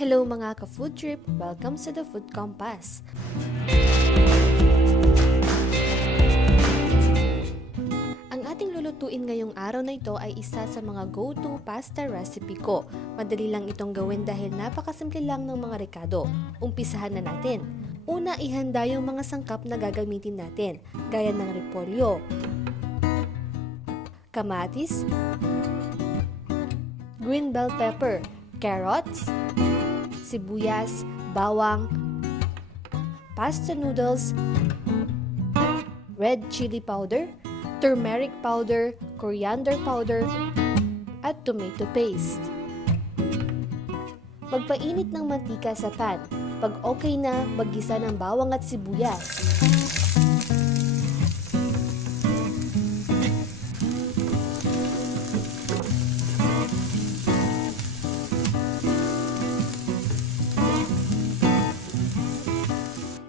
Hello mga ka-food trip! Welcome sa The Food Compass! Ang ating lulutuin ngayong araw na ito ay isa sa mga go-to pasta recipe ko. Madali lang itong gawin dahil napakasimple lang ng mga rekado. Umpisahan na natin. Una, ihanda yung mga sangkap na gagamitin natin, gaya ng repolyo, kamatis, green bell pepper, carrots, sibuyas, bawang, pasta noodles, red chili powder, turmeric powder, coriander powder, at tomato paste. Magpainit ng mantika sa pan. Pag okay na, maggisa ng bawang at sibuyas.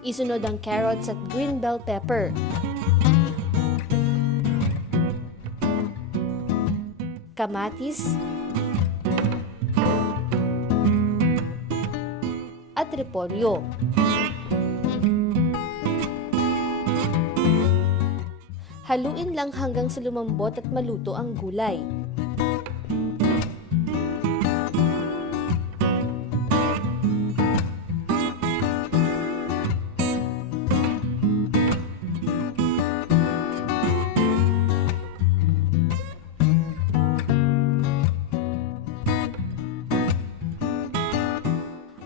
Isunod ang carrots at green bell pepper. Kamatis at repolyo. Haluin lang hanggang sa lumambot at maluto ang gulay.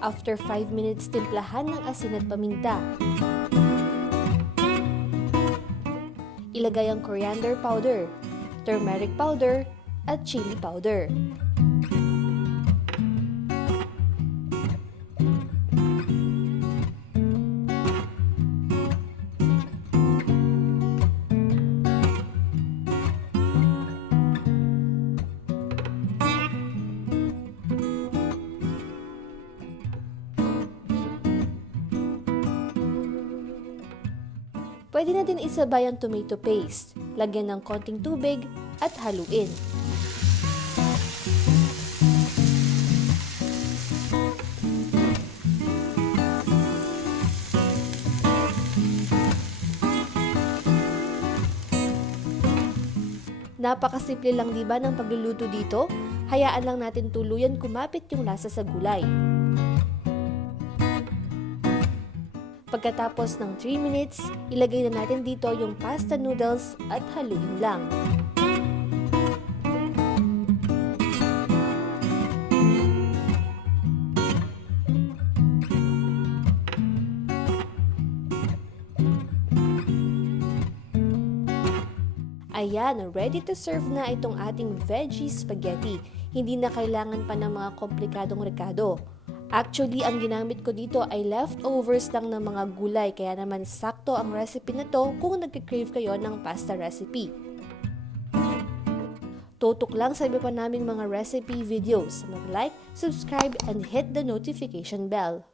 After 5 minutes, timplahan ng asin at paminta. Ilagay ang coriander powder, turmeric powder, at chili powder. Pwede na din isabay ang tomato paste, lagyan ng konting tubig at haluin. Napakasimple lang diba ng pagluluto dito? Hayaan lang natin tuluyan kumapit yung lasa sa gulay. Pagkatapos ng 3 minutes, ilagay na natin dito yung pasta noodles at haluin lang. Ayan, ready to serve na itong ating veggie spaghetti. Hindi na kailangan pa ng mga komplikadong rekado. Actually, ang ginamit ko dito ay leftovers lang ng mga gulay, kaya naman sakto ang recipe na to kung nagka-crave kayo ng pasta recipe. Tutok lang sa iba pa naming mga recipe videos. Mag-like, subscribe, and hit the notification bell.